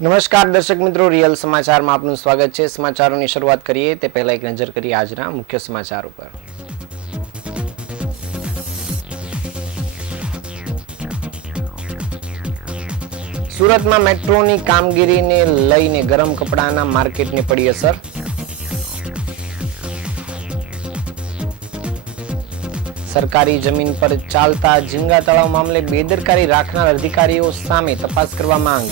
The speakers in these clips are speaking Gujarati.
નમસ્કાર દર્શક મિત્રો, રિયલ સમાચારમાં આપનું સ્વાગત છે। સમાચારોની શરૂઆત કરીએ તે પહેલા એક નજર કરીએ આજના મુખ્ય સમાચાર ઉપર। સુરતમાં મેટ્રોની કામગીરીને લઈને ગરમ કપડાના માર્કેટને પડી અસર। સરકારી જમીન પર ચાલતા ઝીંગા તળાવ મામલે બેદરકારી રાખનાર અધિકારીઓ સામે તપાસ કરવા માંગ।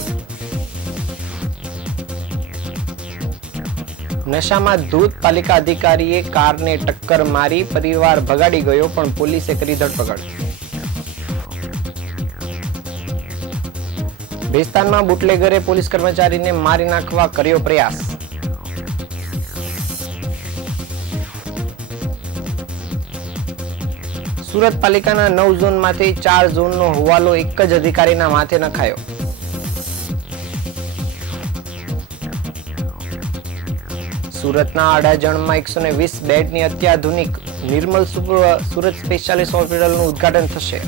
નશામાં ધૂત પાલિકા અધિકારીએ કારને ટક્કર મારી પરિવાર ભગાડી ગયો, પણ પોલીસે કરી ધરપકડ। ભેસ્તાનમાં બુટલેગરે પોલીસ કર્મચારીને મારી નાખવા કર્યો પ્રયાસ। સુરત પાલિકાના 9 ઝોનમાંથી 4 ઝોનનો હવાલો એક જ અધિકારીના માથે નખાયો। સુરતના અડાજણમાં 120 બેડની અત્યાધુનિક નિર્મલ સુરત સ્પેશિયાલિસ્ટ હોસ્પિટલનું ઉદ્ઘાટન થશે।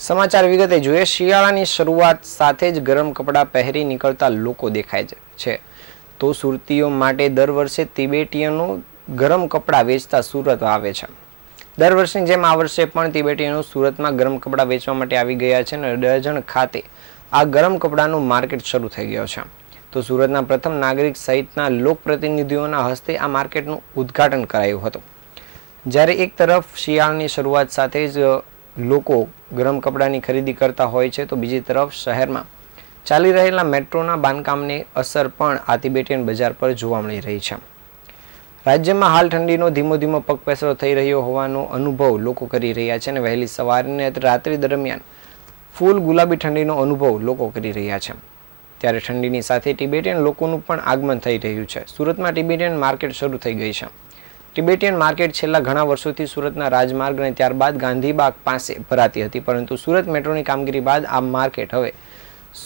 સમાચાર વિગતે જોઈએ। શિયાળાની શરૂઆત સાથે જ ગરમ કપડાં પહેરી નીકળતા લોકો દેખાય છે, તો સુરતીઓ માટે દર વર્ષે તિબેટીયનો ગરમ કપડાં વેચતા સુરત આવે છે। દર વર્ષની જેમ આ વર્ષે પણ તિબેટીયનો સુરતમાં ગરમ કપડાં વેચવા માટે આવી ગયા છે અને અડાજણ ખાતે આ ગરમ કપડાનું માર્કેટ શરૂ થઈ ગયો છે। તો સુરતના પ્રથમ નાગરિક સહિતના લોકપ્રતિનિધિઓના હસ્તે આ માર્કેટનું ઉદ્ઘાટન કરાયું હતું। જ્યારે એક તરફ શિયાળાની શરૂઆત સાથે જ લોકો ગરમ કપડાની ખરીદી કરતા હોય છે, તો બીજી તરફ શહેરમાં ચાલી રહેલા મેટ્રોના બાંધકામની અસર પણ આ તિબેટીયન બજાર પર જોવા મળી રહી છે। રાજ્યમાં હાલ ઠંડીનો ધીમો ધીમો પગપેસરો થઈ રહ્યો હોવાનો અનુભવ લોકો કરી રહ્યા છે અને વહેલી સવારને રાત્રિ દરમિયાન ફૂલ ગુલાબી ઠંડીનો અનુભવ લોકો કરી રહ્યા છે। ત્યારે ઠંડીની સાથે તિબેટીયન લોકોનું પણ આગમન થઈ રહ્યું છે। સુરતમાં તિબેટીયન માર્કેટ શરૂ થઈ ગઈ છે। તિબેટીયન માર્કેટ છેલ્લા ઘણા વર્ષોથી સુરતના રાજમાર્ગ અને ત્યારબાદ ગાંધીબાગ પાસે ભરાતી હતી, પરંતુ સુરત મેટ્રોની કામગીરી બાદ આ માર્કેટ હવે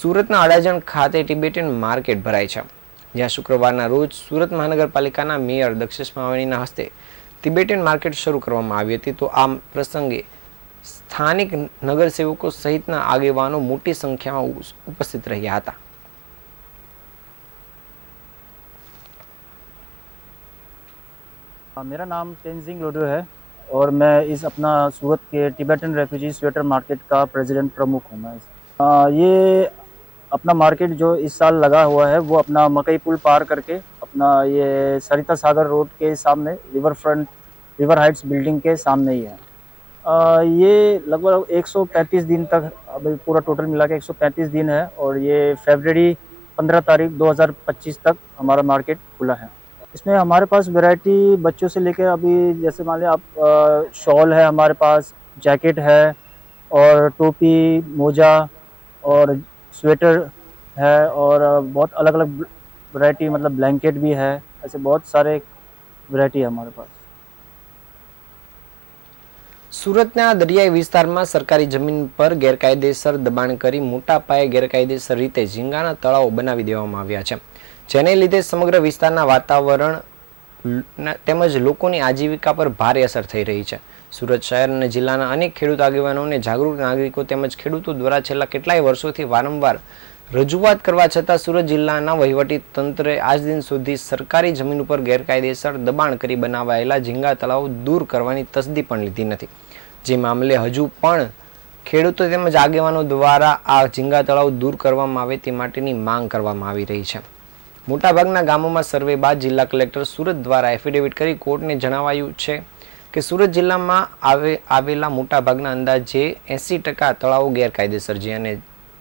સુરતના અડાજણ ખાતે તિબેટીયન માર્કેટ ભરાય છે, જ્યાં શુક્રવારના રોજ સુરત મહાનગરપાલિકાના મેયર દક્ષેશ માવાણીના હસ્તે તિબેટીયન માર્કેટ શરૂ કરવામાં આવી હતી। તો આ પ્રસંગે સ્થાનિક નગરસેવકો સહિતના આગેવાનો મોટી સંખ્યામાં ઉપસ્થિત રહ્યા હતા। मेरा नाम तेनजिंग लोडो है और मैं इस अपना सूरत के टिबेटन रेफ्यूजी स्वेटर मार्केट का प्रेसिडेंट प्रमुख हूँ। मैं ये अपना मार्केट जो इस साल लगा हुआ है वो अपना मकई पुल पार करके अपना ये सरिता सागर रोड के सामने रिवर हाइट्स बिल्डिंग के सामने ही है। ये लगभग 135 दिन तक, अभी पूरा टोटल मिला के 135 दिन है और ये फरवरी 15 तारीख 2025 तक हमारा मार्केट खुला है। इसमें हमारे पास वैरायटी बच्चों से लेकर अभी जैसे मान लिया आप शॉल है हमारे पास, जैकेट है और टोपी, मोजा और स्वेटर है और बहुत अलग अलग वैरायटी, मतलब ब्लैंकेट भी है। ऐसे बहुत सारे वैरायटी है हमारे पास। સુરતના દરિયાઈ વિસ્તારમાં સરકારી જમીન પર ગેરકાયદેસર દબાણ કરી મોટા પાયે ગેરકાયદેસર રીતે ઝીંગાના તળાવો બનાવી દેવામાં આવ્યા છે, જેને લીધે સમગ્ર વિસ્તારના વાતાવરણ તેમજ લોકોની આજીવિકા પર ભારે અસર થઈ રહી છે। સુરત શહેર અને જિલ્લાના અનેક ખેડૂત આગેવાનોને જાગૃત નાગરિકો તેમજ ખેડૂતો દ્વારા છેલ્લા કેટલાય વર્ષોથી વારંવાર રજૂઆત કરવા છતાં સુરત જિલ્લાના વહીવટી તંત્રે આજ દિન સુધી સરકારી જમીન ઉપર ગેરકાયદેસર દબાણ કરી બનાવાયેલા ઝીંગા તળાવ દૂર કરવાની તસદી પણ લીધી નથી, જે મામલે હજુ પણ ખેડૂતો તેમજ આગેવાનો દ્વારા આ ઝીંગા તળાવ દૂર કરવામાં આવે તે માટેની માંગ કરવામાં આવી રહી છે। મોટાભાગના ગામોમાં સર્વે બાદ જિલ્લા કલેક્ટર સુરત દ્વારા એફિડેવિટ કરી કોર્ટને જણાવાયું છે કે સુરત જિલ્લામાં આવેલા મોટાભાગના અંદાજે 80% તળાવો ગેરકાયદેસર છે અને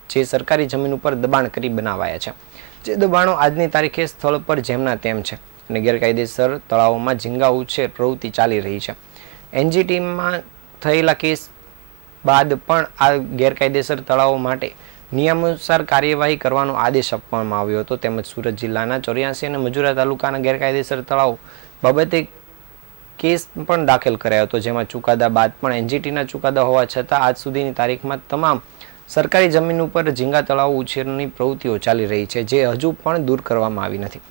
જે સરકારી જમીન ઉપર દબાણ કરી બનાવાયા છે, જે દબાણો આજની તારીખે સ્થળ પર જેમના તેમ છે અને ગેરકાયદેસર તળાવોમાં ઝીંગા ઉછેર પ્રવૃત્તિ ચાલી રહી છે। એનજીટીમાં થયેલા કેસ બાદ પણ આ ગેરકાયદેસર તળાવો માટે નિયમાનુસાર કાર્યવાહી કરવાનો આદેશ આપવામાં આવ્યો હતો, તેમજ સુરત જિલ્લાના 84 અને મજુરા તાલુકાના ગેરકાયદેસર તળાવ બાબતે કેસ પણ દાખલ કરાયો હતો, જેમાં ચુકાદા બાદ પણ એનજીટીના ચુકાદા હોવા છતાં આજ સુધીની તારીખમાં તમામ સરકારી જમીન ઉપર ઝીંગા તળાવ ઉછેરની પ્રવૃત્તિઓ ચાલી રહી છે, જે હજુ પણ દૂર કરવામાં આવી નથી।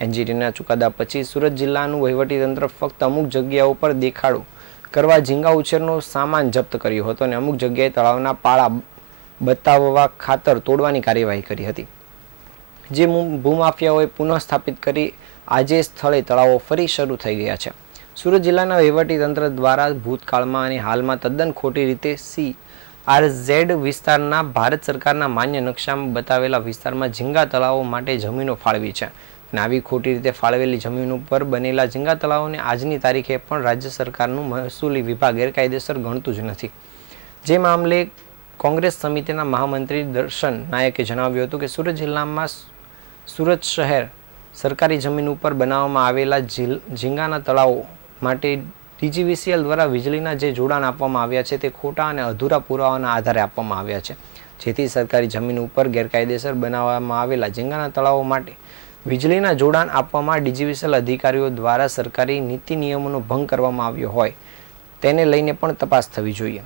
એનજીટીના ચુકાદા પછી સુરત જિલ્લાનું વહીવટીતંત્ર ફક્ત અમુક જગ્યાઓ પર દેખાડો કરવા ઝીંગા ઉછેરનો સામાન જપ્ત કર્યો હતો અને અમુક જગ્યાએ તળાવના પાળા બતાવવા ખાતર તોડવાની કાર્યવાહી કરી હતી, જે ભૂમાફિયાઓએ પુનઃ સ્થાપિત કરી આજે સ્થળે તળાવો ફરી શરૂ થઈ ગયા છે. સુરત જિલ્લાના વહીવટીતંત્ર દ્વારા ભૂતકાળમાં અને હાલમાં તદ્દન ખોટી રીતે CRZ વિસ્તારના ભારત સરકારના માન્ય નકશામાં બતાવેલા વિસ્તારમાં ઝીંગા તળાવો માટે જમીનો ફાળવી છે અને આવી ખોટી રીતે ફાળવેલી જમીન ઉપર બનેલા ઝીંગા તળાવોને આજની તારીખે પણ રાજ્ય સરકારનું મહેસૂલી વિભાગ ગેરકાયદેસર ગણતું જ નથી. જે મામલે કોંગ્રેસ સમિતિના મહામંત્રી દર્શન નાયકે જણાવ્યું હતું કે સુરત જિલ્લામાં સુરત શહેર સરકારી જમીન ઉપર બનાવવામાં આવેલા ઝીંગાના તળાવો માટે DGVCL દ્વારા વીજળીના જે જોડાણ આપવામાં આવ્યા છે તે ખોટા અને અધૂરા પુરાવાના આધારે આપવામાં આવ્યા છે, જેથી સરકારી જમીન ઉપર ગેરકાયદેસર બનાવવામાં આવેલા ઝીંગાના તળાવો માટે વીજળીના જોડાણ આપવામાં DGVCL અધિકારીઓ દ્વારા સરકારી નીતિ નિયમોનો ભંગ કરવામાં આવ્યો હોય તેને લઈને પણ તપાસ થવી જોઈએ.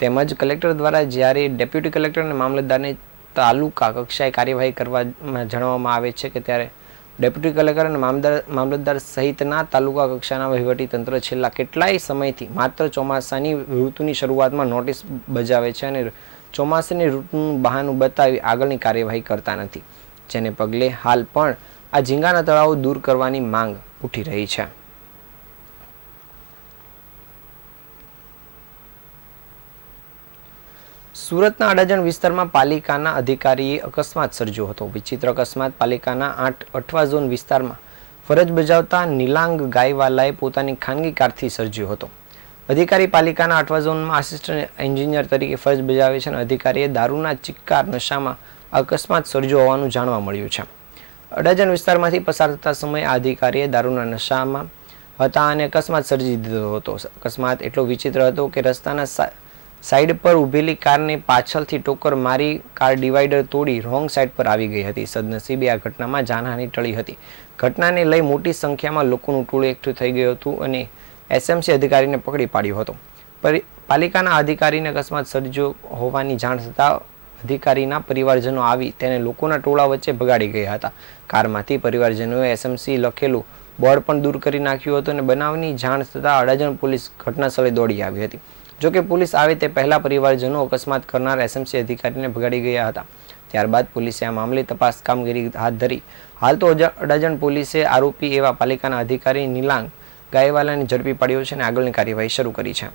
તેમજ કલેક્ટર દ્વારા જ્યારે ડેપ્યુટી કલેક્ટર અને મામલતદારને તાલુકા કક્ષાએ કાર્યવાહી કરવામાં જણાવવામાં આવે છે કે ત્યારે ડેપ્યુટી કલેક્ટર અને મામલતદાર સહિતના તાલુકા કક્ષાના વહીવટીતંત્ર છેલ્લા કેટલાય સમયથી માત્ર ચોમાસાની ઋતુની શરૂઆતમાં નોટિસ બજાવે છે અને ચોમાસાની ઋતુનું બહાનું બતાવી આગળની કાર્યવાહી કરતા નથી, જેને પગલે હાલ પણ આ ઝીંગાના તળાવો દૂર કરવાની માંગ ઉઠી રહી છે. સુરતના અડાજણ વિસ્તારમાં પાલિકાના અધિકારીએ અકસ્માત સર્જ્યો હતો. વિચિત્ર અકસ્માત પાલિકાના 8 ઝોન વિસ્તારમાં ફરજ બજાવતા નિલાંગ ગાયવાલાએ પોતાની ખાનગી કારથી સર્જ્યો હતો. અધિકારી પાલિકાના 8 ઝોનમાં આસિસ્ટન્ટ એન્જિનિયર તરીકે ફરજ બજાવે છે અને અધિકારીએ દારૂના ચિક્કાર નશામાં અકસ્માત સર્જ્યો હોવાનું જાણવા મળ્યું છે. અડાજણ વિસ્તારમાંથી પસાર થતા સમયે આ અધિકારીએ દારૂના નશામાં હતા અને અકસ્માત સર્જી દીધો હતો. અકસ્માત એટલો વિચિત્ર હતો કે રસ્તાના સાઈડ પર ઊભેલી કારને પાછળથી ટોકર મારી કાર ડિવાઈડર તોડી રોંગ સાઈડ પર આવી ગઈ હતી. સદનસીબે આ ઘટનામાં જાનહાનિ ટળી હતી. ઘટનાને લઈ મોટી સંખ્યામાં લોકોનું ટોળું એકઠું થઈ ગયું હતું અને SMC અધિકારીને પકડી પાડ્યો હતો. પાલિકાના અધિકારીને અકસ્માત સર્જ્યો હોવાની જાણ થતાં અધિકારીના પરિવારજનો આવી તેને લોકોના ટોળા વચ્ચે ભગાડી ગયા હતા. કારમાંથી પરિવારજનોએ SMC લખેલું બોર્ડ પણ દૂર કરી નાખ્યું હતું અને બનાવની જાણ થતાં અડાજણ પોલીસ ઘટનાસ્થળે દોડી આવી હતી. જોકે પોલીસ આવે તે પહેલા પરિવારજનો અકસ્માત કરનાર SMC અધિકારીને ભગાડી ગયા હતા. ત્યારબાદ પોલીસે આ મામલે તપાસ કામગીરી હાથ ધરી. હાલ તો અડાજણ પોલીસે આરોપી એવા પાલિકાના અધિકારી નિલાંગ ગાયવાલાને ઝડપી પાડ્યો છે અને આગળની કાર્યવાહી શરૂ કરી છે.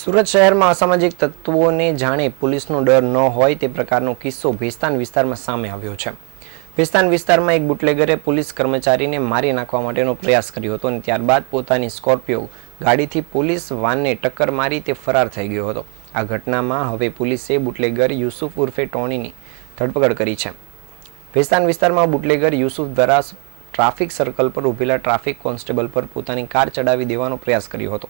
સુરત શહેરમાં અસામાજિક તત્વોને જાણે પોલીસનો ડર ન હોય તે પ્રકારનો કિસ્સો ભેસ્તાન વિસ્તારમાં સામે આવ્યો છે. ભેસ્તાન વિસ્તારમાં એક બુટલેગરે પોલીસ કર્મચારીને મારી નાખવા માટેનો પ્રયાસ કર્યો હતો અને ત્યારબાદ પોતાની સ્કોર્પિયો ગાડીથી પોલીસ વાનને ટક્કર મારી તે ફરાર થઈ ગયો હતો. આ ઘટનામાં હવે પોલીસે બુટલેગર યુસુફ ઉર્ફે ટોણીની ધરપકડ કરી છે. ભેસ્તાન વિસ્તારમાં બુટલેગર યુસુફ દ્વારા ટ્રાફિક સર્કલ પર ઊભેલા ટ્રાફિક કોન્સ્ટેબલ પર પોતાની કાર ચડાવી દેવાનો પ્રયાસ કર્યો હતો.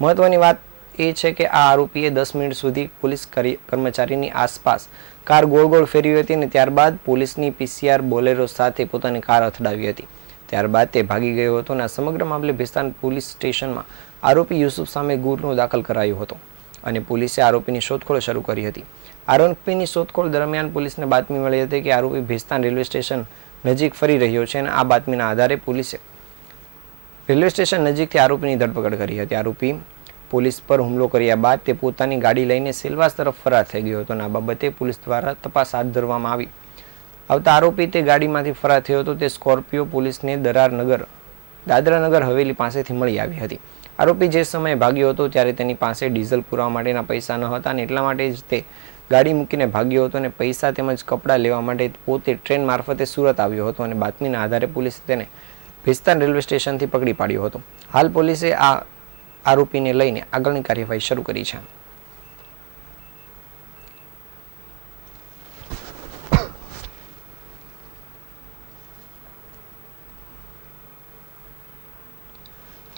મહત્વની વાત એ છે કે આ આરોપીએ 10 મિનિટ સુધી પોલીસ કર્મચારીની આસપાસ કાર ગોળ ફેરવી હતી અને ત્યારબાદ પોલીસની PCR બોલેરો સાથે પોતાની કાર અથડાવી હતી. ત્યારબાદ તે ભાગી ગયો હતો અને આ સમગ્ર મામલે ભેસ્તાન પોલીસ સ્ટેશનમાં આરોપી યુસુફ સામે ગુનો દાખલ કરાયો હતો અને પોલીસે આરોપીની શોધખોળ શરૂ કરી હતી. આરોપીની શોધખોળ દરમિયાન પોલીસને બાતમી મળી હતી કે આરોપી ભેસ્તાન રેલવે સ્ટેશન નજીક ફરી રહ્યો છે અને આ બાતમીના આધારે પોલીસે રેલવે સ્ટેશન નજીકથી આરોપીની ધરપકડ કરી હતી. આરોપી પોલીસ પર હુમલો કર્યા બાદ તે પોતાની ગાડી લઈને સેલવાસ તરફ ફરાર થઈ ગયો હતો અને આ બાબતે પોલીસ દ્વારા તપાસ હાથ ધરવામાં આવી આવતા આરોપી તે ગાડીમાંથી ફરાર થયો હતો. તે સ્કોર્પિયો પોલીસને દાદરાનગર હવેલી પાસેથી મળી આવી હતી. આરોપી જે સમયે ભાગ્યો હતો ત્યારે તેની પાસે ડીઝલ પુરાવા માટેના પૈસા ન હતા અને એટલા માટે જ તે ગાડી મૂકીને ભાગ્યો હતો અને પૈસા તેમજ કપડાં લેવા માટે પોતે ટ્રેન મારફતે સુરત આવ્યો હતો અને બાતમીના આધારે પોલીસે તેને ભેસ્તાન રેલવે સ્ટેશનથી પકડી પાડ્યો હતો. હાલ પોલીસે આ આરોપીને લઈને આગળની કાર્યવાહી શરૂ કરી છે.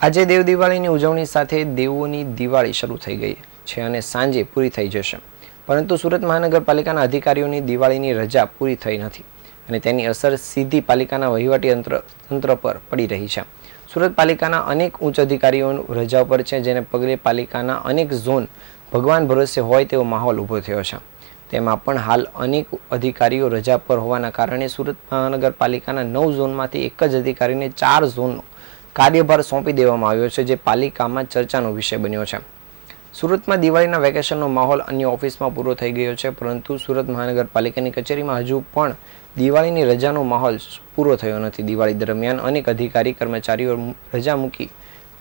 આજે દેવ દિવાળીની ઉજવણી સાથે દેવોની દિવાળી શરૂ થઈ ગઈ છે અને સાંજે પૂરી થઈ જશે, પરંતુ સુરત મહાનગરપાલિકાના અધિકારીઓની દિવાળીની રજા પૂરી થઈ નથી અને તેની અસર સીધી પાલિકાના વહીવટી તંત્ર પર પડી રહી છે. સુરત પાલિકાના અનેક ઉચ્ચ અધિકારીઓ રજા પર છે, જેને પગલે પાલિકાના અનેક ઝોન ભગવાન ભરોસે હોય તેવો માહોલ ઊભો થયો છે. તેમાં પણ હાલ અનેક અધિકારીઓ રજા પર હોવાના કારણે સુરત મહાનગરપાલિકાના 9 ઝોનમાંથી એક જ અધિકારીને 4 ઝોનનો કાર્યભાર સોંપી દેવામાં આવ્યો છે, જે પાલિકામાં ચર્ચાનો વિષય બન્યો છે. સુરતમાં દિવાળીના વેકેશનનો માહોલ અન્ય ઓફિસમાં પૂરો થઈ ગયો છે, પરંતુ સુરત મહાનગરપાલિકાની કચેરીમાં હજુ પણ દિવાળીની રજાનો માહોલ પૂરો થયો નથી. દિવાળી દરમિયાન અનેક અધિકારી કર્મચારીઓ રજા મૂકી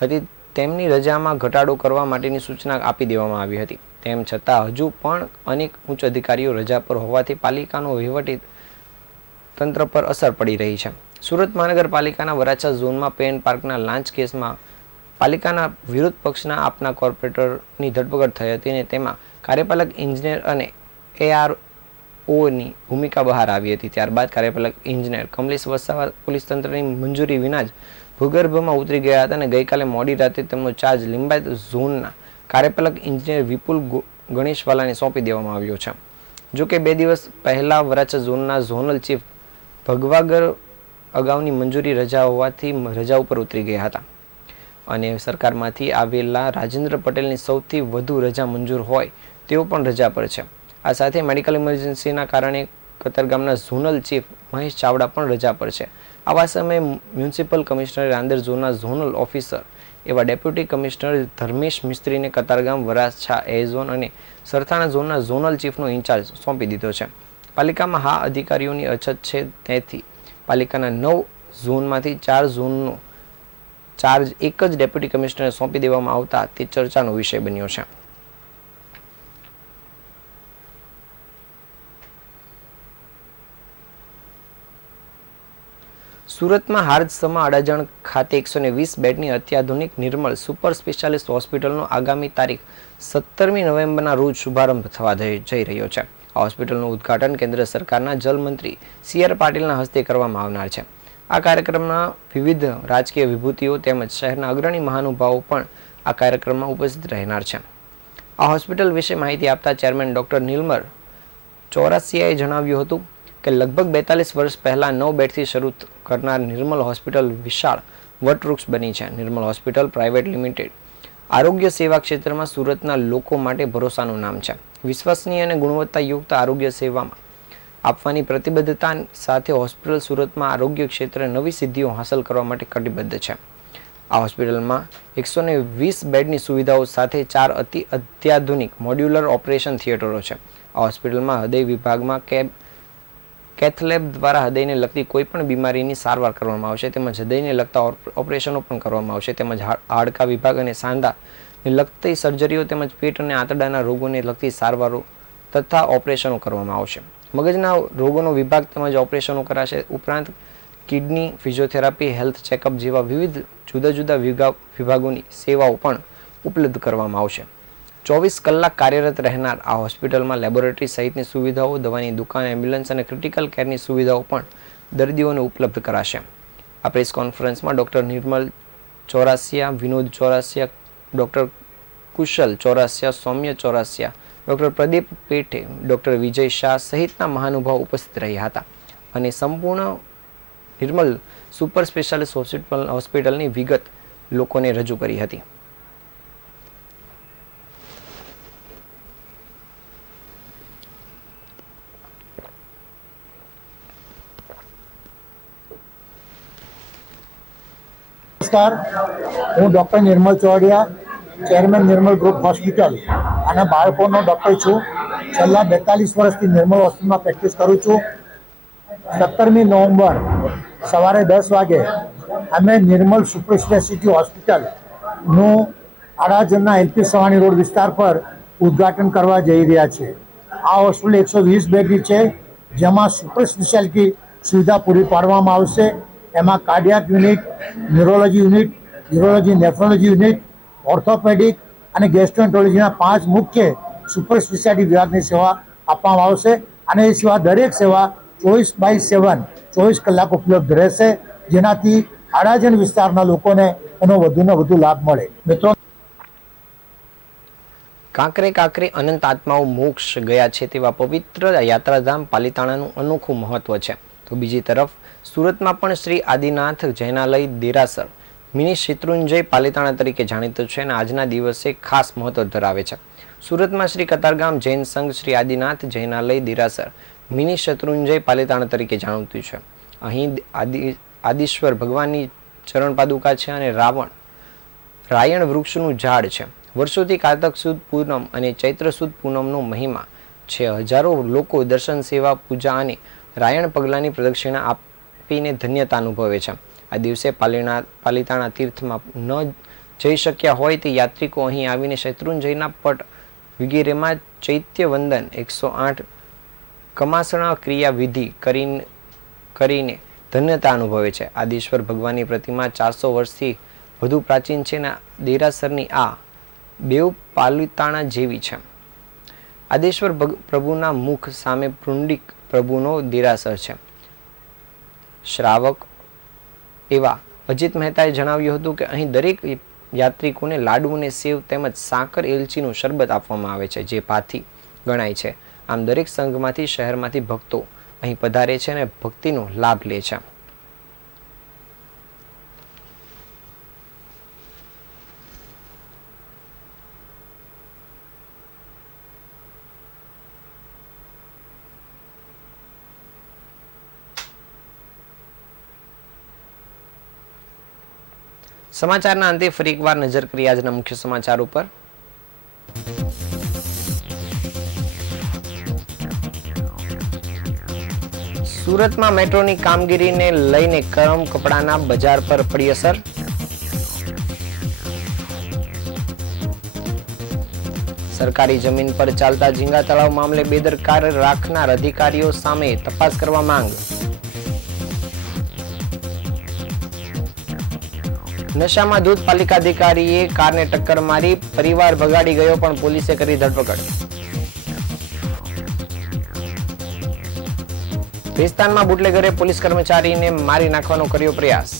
હતી, તેમની રજામાં ઘટાડો કરવા માટેની સૂચના આપી દેવામાં આવી હતી. તેમ છતાં હજુ પણ અનેક ઉચ્ચ અધિકારીઓ રજા પર હોવાથી પાલિકાનો વહીવટી તંત્ર પર અસર પડી રહી છે. સુરત મહાનગરપાલિકાના વરાછા ઝોનમાં પેન પાર્કના લાંચ કેસમાં પાલિકાના વિરોધ પક્ષના આપના કોર્પોરેટરની ધરપકડ થઈ હતી અને તેમાં કાર્યપાલક ઇજનેર અને AROની ભૂમિકા બહાર આવી હતી. ત્યારબાદ કાર્યપાલક ઇજનેર કમલેશ વસાવા પોલીસ તંત્રની મંજૂરી વિના જ ભૂગર્ભમાં ઉતરી ગયા હતા અને ગઈકાલે મોડી રાતે તેમનો ચાર્જ લિંબાયત ઝોનના કાર્યપાલક ઇજનેર વિપુલ ગણેશવાલાને સોંપી દેવામાં આવ્યો છે. જોકે 2 દિવસ પહેલા વરાછા ઝોનના ઝોનલ ચીફ ભગવાગર અગાઉની મંજૂરી રજા હોવાથી રજા ઉપર ઉતરી ગયા હતા અને સરકારમાંથી આવેલા રાજેન્દ્ર પટેલની સૌથી વધુ રજા મંજૂર હોય તેઓ પણ રજા પર છે. આ સાથે મેડિકલ ઇમરજન્સીના કારણે કતારગામના ઝોનલ ચીફ મહેશ ચાવડા પણ રજા પર છે. આવા સમયે મ્યુનિસિપલ કમિશનરે રાંદેર ઝોનના ઝોનલ ઓફિસર એવા ડેપ્યુટી કમિશનર ધર્મેશ મિસ્ત્રીને કતારગામ, વરાછા એ ઝોન અને સરથાણા ઝોનના ઝોનલ ચીફનો ઇન્ચાર્જ સોંપી દીધો છે. પાલિકામાં અધિકારીઓની અછત છે, તેથી પાલિકાના 9 ઝોનમાંથી 4 ઝોનનો ચાર્જ એક જ ડેપ્યુટી કમિશનરને સોંપી દેવામાં આવતા તે ચર્ચાનો વિષય બન્યો છે. સુરતમાં હાર્દસમા અડાજણ ખાતે 120 બેડની અત્યાધુનિક નિર્મલ સુપર સ્પેશિયાલિસ્ટ હોસ્પિટલનો આગામી તારીખ 17મી નવેમ્બરના રોજ શુભારંભ થવા જઈ રહ્યો છે. આ હોસ્પિટલનું ઉદ્ઘાટન કેન્દ્ર સરકારના જલમંત્રી CR પાટીલના હસ્તે કરવામાં આવનાર છે. આ કાર્યક્રમમાં વિવિધ રાજકીય વિભૂતિઓ તેમજ શહેરના અગ્રણી મહાનુભાવો પણ આ કાર્યક્રમમાં ઉપસ્થિત રહેનાર છે. આ હોસ્પિટલ વિશે માહિતી આપતા ચેરમેન ડોક્ટર નિર્મલ ચોરાસિયાએ જણાવ્યું હતું કે લગભગ 42 વર્ષ પહેલા 9 બેડથી શરૂ કરનાર નિર્મલ હોસ્પિટલ વિશાળ વટવૃક્ષ બની છે. નિર્મલ હોસ્પિટલ પ્રાઇવેટ લિમિટેડ આરોગ્ય સેવા ક્ષેત્રમાં સુરતના લોકો માટે ભરોસાનું નામ છે. વિશ્વસનીય અને ગુણવત્તાયુક્ત આરોગ્ય સેવામાં આપવાની પ્રતિબદ્ધતા સાથે હોસ્પિટલ સુરતમાં આરોગ્ય ક્ષેત્રે નવી સિદ્ધિઓ હાંસલ કરવા માટે કટિબદ્ધ છે. આ હોસ્પિટલમાં 120 બેડની સુવિધાઓ સાથે 4 અતિ અત્યાધુનિક મોડ્યુલર ઓપરેશન થિયેટરો છે. આ હોસ્પિટલમાં હૃદય વિભાગમાં કેથલેબ દ્વારા હૃદયને લગતી કોઈપણ બીમારીની સારવાર કરવામાં આવશે, તેમજ હૃદયને લગતા ઓપરેશનો પણ કરવામાં આવશે, તેમજ હાડકા વિભાગ અને સાંધાને લગતી સર્જરીઓ તેમજ પેટ અને આંતરડાના રોગોને લગતી સારવારો તથા ઓપરેશનો કરવામાં આવશે. મગજના રોગોનો વિભાગ તેમજ ઓપરેશનો કરાશે. ઉપરાંત કિડની, ફિઝિયોથેરાપી, હેલ્થ ચેકઅપ જેવા વિવિધ જુદા જુદા વિભાગોની સેવાઓ પણ ઉપલબ્ધ કરવામાં આવશે. 24 કલાક કાર્યરત રહેનાર આ હોસ્પિટલમાં લેબોરેટરી સહિતની સુવિધાઓ, દવાની દુકાન, એમ્બ્યુલન્સ અને ક્રિટિકલ કેરની સુવિધાઓ પણ દર્દીઓને ઉપલબ્ધ કરાશે. આ પ્રેસ કોન્ફરન્સમાં ડોક્ટર નિર્મલ ચોરાસિયા, વિનોદ ચોરાસિયા, ડોક્ટર કુશલ ચોરાસિયા, સૌમ્ય ચોરાસિયા, ડોક્ટર પ્રદીપ પેઠે, ડોક્ટર વિજય શાહ સહિતના મહાનુભાવો ઉપસ્થિત રહ્યા હતા અને સંપૂર્ણ નિર્મલ સુપર સ્પેશિયાલિસ્ટ હોસ્પિટલની વિગત લોકોને રજૂ કરી હતી. નમસ્કાર, હું ડૉક્ટર નિર્મલ ચોરડિયા, ચેરમેન નિર્મલ ગ્રુપ હોસ્પિટલ અને બાળકોનો ડૉક્ટર છું. છેલ્લા 42 વર્ષથી નિર્મલ હોસ્પિટલમાં પ્રેક્ટિસ કરું છું. 17મી નવેમ્બર સવારે 10 વાગે અમે નિર્મલ સુપર સ્પેશિયાલિટી હોસ્પિટલનું અડાજણના LP સવાણી રોડ વિસ્તાર પર ઉદ્ઘાટન કરવા જઈ રહ્યા છીએ. આ હોસ્પિટલ 120 બેડની છે, જેમાં સુપર સ્પેશિયાલિટી સુવિધા પૂરી પાડવામાં આવશે. એમાં cardiac unit, neurology unit, urology, nephrology unit, orthopaedic અને ગેસ્ટ્રોએન્ટ્રોલોજીના 5 મુખ્ય સુપર સ્પેશિયાલિટી વિભાગની સેવા આપવામાં આવશે અને એ સિવાય દરેક સેવા 24/7 24 કલાક ઉપલબ્ધ રહેશે, જેનાથી અડાજણ વિસ્તારના લોકોને એનો વધુને વધુ લાભ મળે. મિત્રો, કાંકરે કાંકરે અનંત આત્માઓ મોક્ષ ગયા છે તેવા પવિત્ર યાત્રાધામ પાલિતાણાનું અનોખું મહત્વ છે. તો બીજી તરફ સુરતમાં પણ શ્રી આદિનાથ જૈનાલય દેરાસર મિની શેત્રુંજય પાલિતાણા તરીકે જાણીતું છે અને આજના દિવસે ખાસ મહત્વ ધરાવે છે. સુરતમાં શ્રી કતારગામ જૈન સંઘ શ્રી આદિનાથ જૈનાલય દેરાસર મિની શત્રુંજય પાલિતાણા તરીકે જાણીતું છે. અહીં આદિશ્વર ભગવાનની ચરણ પાદુકા છે અને રાયણ વૃક્ષનું ઝાડ છે. વર્ષોથી કારતક સુદ પૂનમ અને ચૈત્ર સુદ પૂનમનો મહિમા છે. હજારો લોકો દર્શન, સેવા, પૂજા અને રાયણ પગલાની પ્રદક્ષિણા આપીને ધન્યતા અનુભવે છે. આ દિવસે પાલિતાણા તીર્થમાં ન જઈ શક્યા હોય તે યાત્રિકો અહીં આવીને શત્રુંજયના પટ વગેરેમાં ચૈત્ય વંદન 108 કમાસણા ક્રિયા વિધિ કરીને ધન્યતા અનુભવે છે. આદિશ્વર ભગવાનની પ્રતિમા 400 વર્ષથી વધુ પ્રાચીન છે અને દેરાસરની આ બેઉ પાલિતાણા જેવી છે. આદેશ્વર પ્રભુના મુખ સામે પુંડિક પ્રભુનો દેરાસર છે. શ્રાવક એવા અજીત મહેતાએ જણાવ્યું હતું કે અહીં દરેક યાત્રિકોને લાડુ અને સેવ તેમજ સાકર એલચીનું શરબત આપવામાં આવે છે, જે પાથી ગણાય છે. આમ દરેક સંઘમાંથી, શહેરમાંથી ભક્તો અહીં પધારે છે અને ભક્તિનો લાભ લે છે. સમાચારના અંતે ફરી એકવાર નજર કરીએ આજના મુખ્ય સમાચાર ઉપર. સુરતમાં મેટ્રોની કામગીરીને લઈને ગરમ કપડાના બજાર પર પડી અસર. સરકારી જમીન પર ચાલતા ઝીંગા તળાવ મામલે બેદરકાર રાખનાર અધિકારીઓ સામે તપાસ કરવા માંગ. નશામાં ધૂત પાલિકા અધિકારીએ કારને ટક્કર મારી, પરિવાર ભગાડી ગયો પણ પોલીસે કરી ધરપકડ. ભેસ્તાનમાં બુટલેગરે પોલીસ કર્મચારીને મારી નાખવાનો કર્યો પ્રયાસ.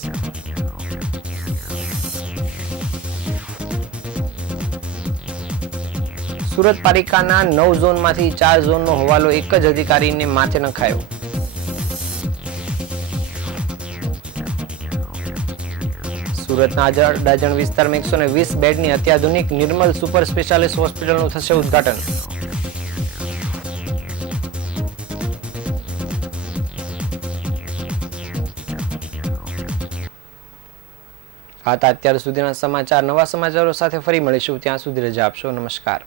સુરત પાલિકાના 9 ઝોનમાંથી 4 ઝોનનો હવાલો એક જ અધિકારીને માથે નખાયો. સુરતના અડાજણ વિસ્તારમાં 120 બેડની અત્યાધુનિક નિર્મલ સુપર સ્પેશિયાલિસ્ટ હોસ્પિટલનું થશે ઉદ્ઘાટન. આ હતા અત્યાર સુધીના સમાચાર. નવા સમાચારો સાથે ફરી મળીશું. ત્યાં સુધી રજા આપશો. નમસ્કાર.